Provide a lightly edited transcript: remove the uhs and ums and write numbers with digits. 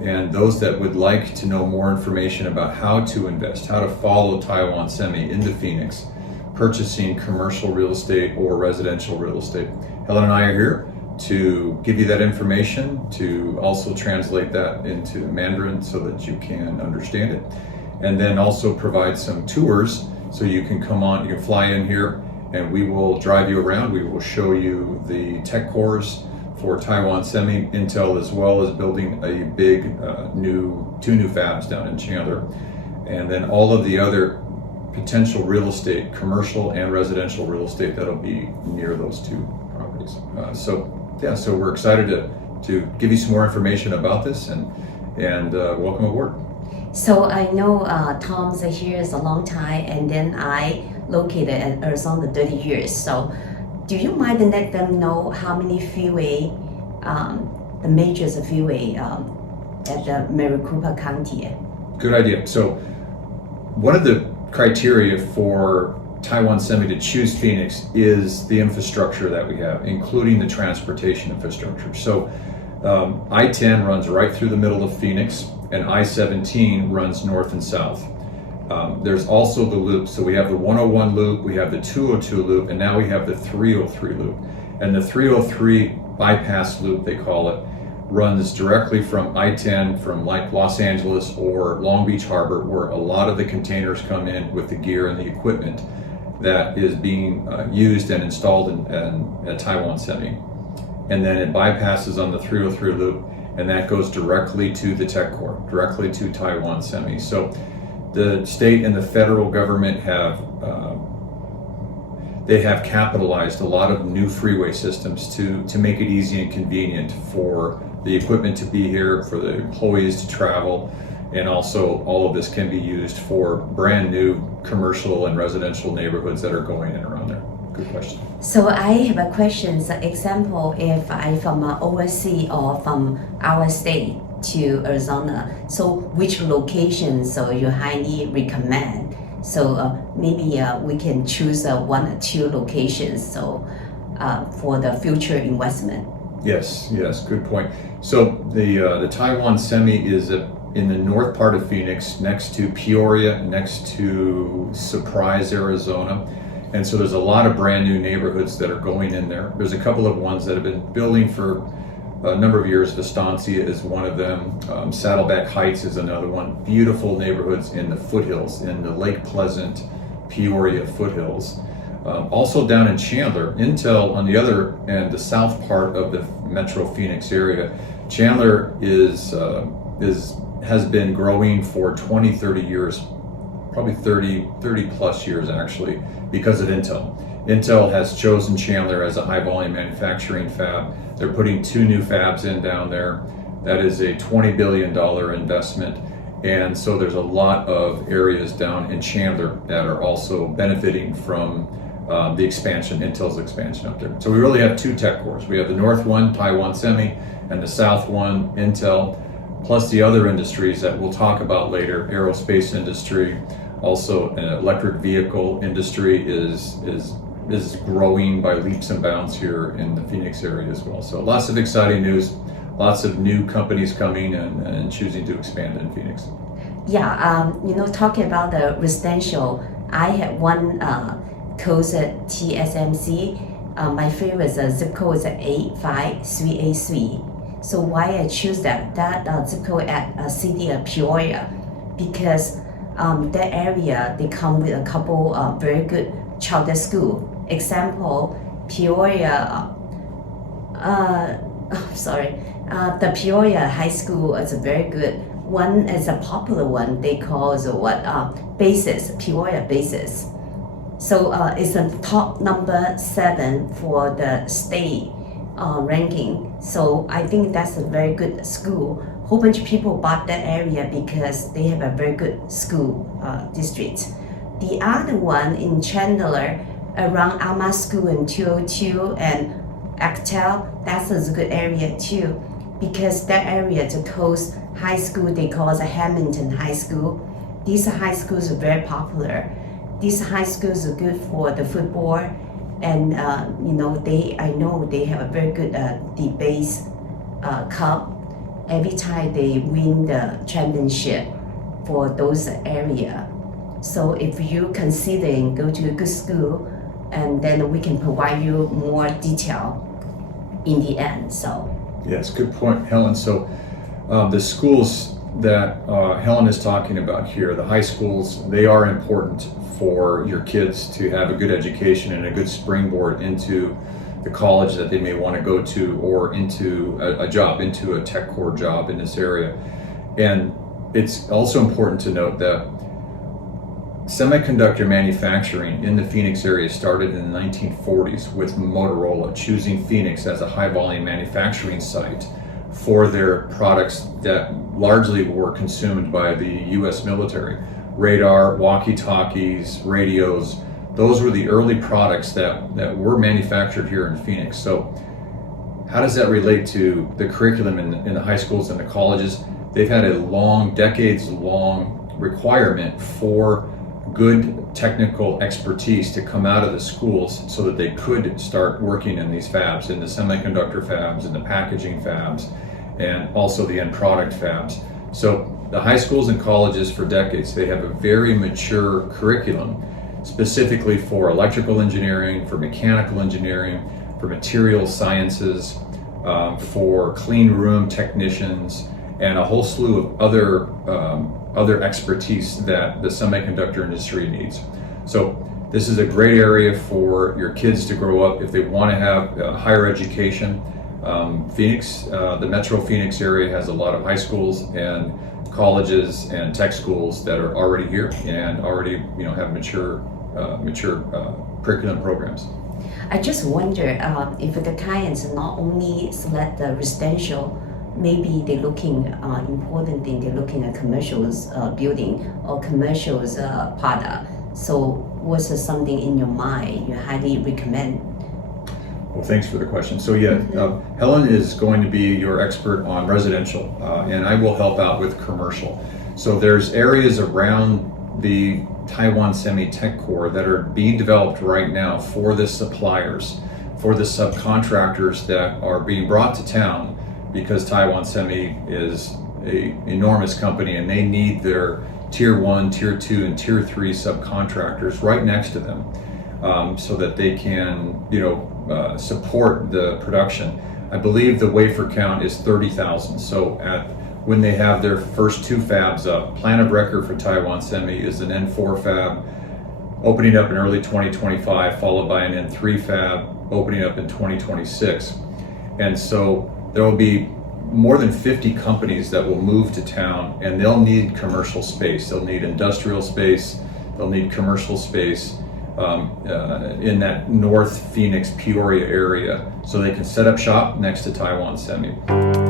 And those that would like to know more information about how to invest, how to follow Taiwan Semi into Phoenix, purchasing commercial real estate or residential real estate, Helen and I are here to give you that information, to also translate that into Mandarin so that you can understand it, and then also provide some tours so you can come on, you can fly in here and we will drive you around. We will show you the tech cores for Taiwan Semi, Intel, as well as building a big two new fabs down in Chandler, and then all of the other potential real estate, commercial and residential real estate that'll be near those two properties. So we're excited to give you some more information about this and welcome aboard. So I know Tom's here is a long time, and then I located in Arizona 30 years. So do you mind to let them know how many freeway, the major freeway at the Maricopa County? Good idea. So one of the criteria for Taiwan Semi to choose Phoenix is the infrastructure that we have, including the transportation infrastructure. So I-10 runs right through the middle of Phoenix, and I-17 runs north and south. There's also the loop, so we have the 101 loop, we have the 202 loop, and now we have the 303 loop. And the 303 bypass loop, they call it, runs directly from I-10 from like Los Angeles or Long Beach Harbor, where a lot of the containers come in with the gear and the equipment that is being used and installed at Taiwan Semi. And then it bypasses on the 303 loop, and that goes directly to the tech core, directly to Taiwan Semi. So the state and the federal government have capitalized a lot of new freeway systems to make it easy and convenient for the equipment to be here, for the employees to travel, and also all of this can be used for brand new commercial and residential neighborhoods that are going in around there. Good question. So I have a question. So example, if I from overseas or from our state to Arizona, so which locations so you highly recommend? So maybe we can choose one or two locations so for the future investment. Yes, good point. So the Taiwan Semi is in the north part of Phoenix, next to Peoria, next to Surprise, Arizona. And so there's a lot of brand new neighborhoods that are going in there. There's a couple of ones that have been building for a number of years. Vistancia is one of them. Saddleback Heights is another one. Beautiful neighborhoods in the foothills, in the Lake Pleasant, Peoria foothills. Also down in Chandler, Intel on the other end, the south part of the Metro Phoenix area. Chandler has been growing for 20, 30 years, probably 30 plus years actually, because of Intel. Intel has chosen Chandler as a high volume manufacturing fab. They're putting two new fabs in down there. That is a $20 billion investment. And so there's a lot of areas down in Chandler that are also benefiting from the expansion, Intel's expansion up there. So we really have two tech cores. We have the north one, Taiwan Semi, and the south one, Intel, plus the other industries that we'll talk about later. Aerospace industry, also an electric vehicle industry is growing by leaps and bounds here in the Phoenix area as well. So lots of exciting news, lots of new companies coming and choosing to expand in Phoenix. Yeah, talking about the residential, I had one code at TSMC. My favorite zip code is 85383. So why I choose that zip code at city of Peoria, because that area they come with a couple very good charter school. Example, Peoria. The Peoria High School is very good. One is a popular one. They call Basis, Peoria Basis. So it's the top number 7 for the state ranking. So I think that's a very good school. Whole bunch of people bought that area because they have a very good school district. The other one in Chandler, around Alma School and 202 and Actel, that's a good area too, because that area, the coast high school, they call it a Hamilton High School. These high schools are very popular. These high schools are good for the football, and I know they have a very good debate cup, every time they win the championship for those area. So if you considering go to a good school, and then we can provide you more detail in the end. So Yes, good point, Helen. So the schools that Helen is talking about here, the high schools, they are important for your kids to have a good education and a good springboard into the college that they may want to go to, or into a job, into a tech core job in this area. And it's also important to note that semiconductor manufacturing in the Phoenix area started in the 1940s with Motorola choosing Phoenix as a high volume manufacturing site for their products that largely were consumed by the US military. Radar, walkie-talkies, radios, those were the early products that were manufactured here in Phoenix. So how does that relate to the curriculum in the high schools and the colleges? They've had a long, decades-long requirement for good technical expertise to come out of the schools so that they could start working in these fabs, in the semiconductor fabs, in the packaging fabs, and also the end product fabs. So the high schools and colleges for decades, they have a very mature curriculum specifically for electrical engineering, for mechanical engineering, for material sciences, for clean room technicians, and a whole slew of other expertise that the semiconductor industry needs. So this is a great area for your kids to grow up if they want to have higher education. Phoenix, the Metro Phoenix area has a lot of high schools and colleges and tech schools that are already here and already have mature curriculum programs. I just wonder if the clients not only select the residential, maybe they're looking important thing, they're looking at commercials building or commercials product. So what's something in your mind you highly recommend? Well, thanks for the question. So yeah, Helen is going to be your expert on residential, and I will help out with commercial. So there's areas around the Taiwan Semi Tech Core that are being developed right now for the suppliers, for the subcontractors that are being brought to town, because Taiwan Semi is an enormous company and they need their tier 1, tier 2, and tier 3 subcontractors right next to them, so that they can support the production. I believe the wafer count is 30,000. So when they have their first 2 fabs up, plan of record for Taiwan Semi is an N4 fab opening up in early 2025, followed by an N3 fab opening up in 2026. And so there will be more than 50 companies that will move to town, and they'll need commercial space. They'll need industrial space. They'll need commercial space in that North Phoenix, Peoria area, so they can set up shop next to Taiwan Semi.